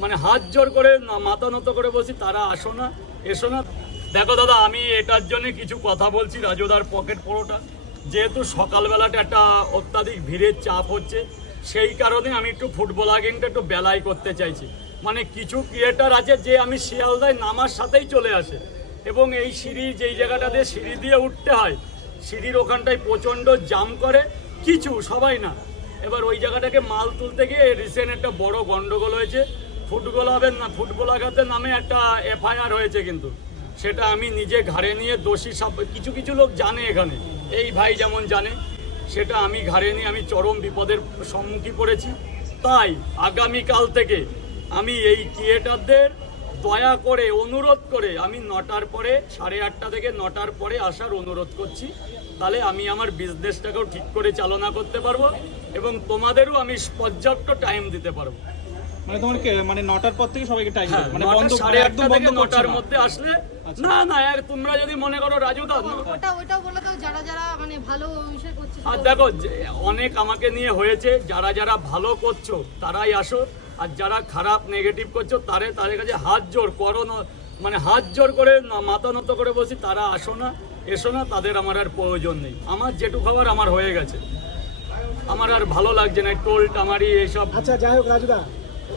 মানে হাত জোর করে মাথা নত করে বসি, তারা আসো না, এসো না। দেখো দাদা, আমি এটার জন্য কিছু কথা বলছি। রাজুদার পকেট পরোটা যেহেতু সকালবেলাটা একটা অত্যাধিক ভিড়ের চাপ হচ্ছে, সেই কারণে আমি একটু ফুটবল আগেনটা একটু বেলায় করতে চাইছি। মানে কিছু ক্রিয়েটার আছে যে আমি শিয়ালদায় নামার সাথেই চলে আসে, এবং এই সিঁড়ি যেই জায়গাটাতে সিঁড়ি দিয়ে উঠতে হয়, সিঁড়ির ওখানটায় প্রচণ্ড জাম করে, কিছু সবাই না। এবার ওই জায়গাটাকে মাল তুলতে গিয়ে রিসেন্ট একটা বড় গন্ডগোল হয়েছে। ফুটবল আঘাতের নামে একটা এফআইআর হয়েছে, কিন্তু সেটা আমি নিজে ঘাড়ে নিয়ে দোষী সব কিছু কিছু লোক জানে এখানে, এই ভাই যেমন জানে, সেটা আমি ঘাড়ে নিয়ে আমি চরম বিপদের সম্মুখীন পড়েছি। তাই আগামীকাল থেকে আমি এই ক্রিয়েটারদের দয়া করে অনুরোধ করে আমি 9টার পরে, 8:30 থেকে 9টার পরে আসার অনুরোধ করছি। তাহলে আমি আমার বিজনেসটাকেও ঠিক করে চালনা করতে পারবো এবং তোমাদেরও আমি পর্যাপ্ত টাইম দিতে পারবো। মানে তোমার মানে 9টার পর থেকে সবাইকে টাইম দেবে, মানে বন্ধ 8:30 থেকে বন্ধ 9টার মধ্যে আসলে না না, তোমরা যদি মনে করো রাজুদা, ওটাও বলে দাও যারা যারা মানে ভালো বিষয় করছে। আর দেখো অনেক আমাকে নিয়ে হয়েছে, যারা যারা ভালো করছো তারাই আসো, আর যারা খারাপ নেগেটিভ করছো তাদের কাছে হাত জোর করো না, মানে হাত জোর করে মাথা নত করে বসি, তারা আসো না, এসো না, তাদের আমার আর প্রয়োজন নেই। আমার যেটুকু খাবার আমার হয়ে গেছে, আমার আর ভালো লাগছে না টোল টামারি এসব। আচ্ছা, যাই হোক রাজুদা,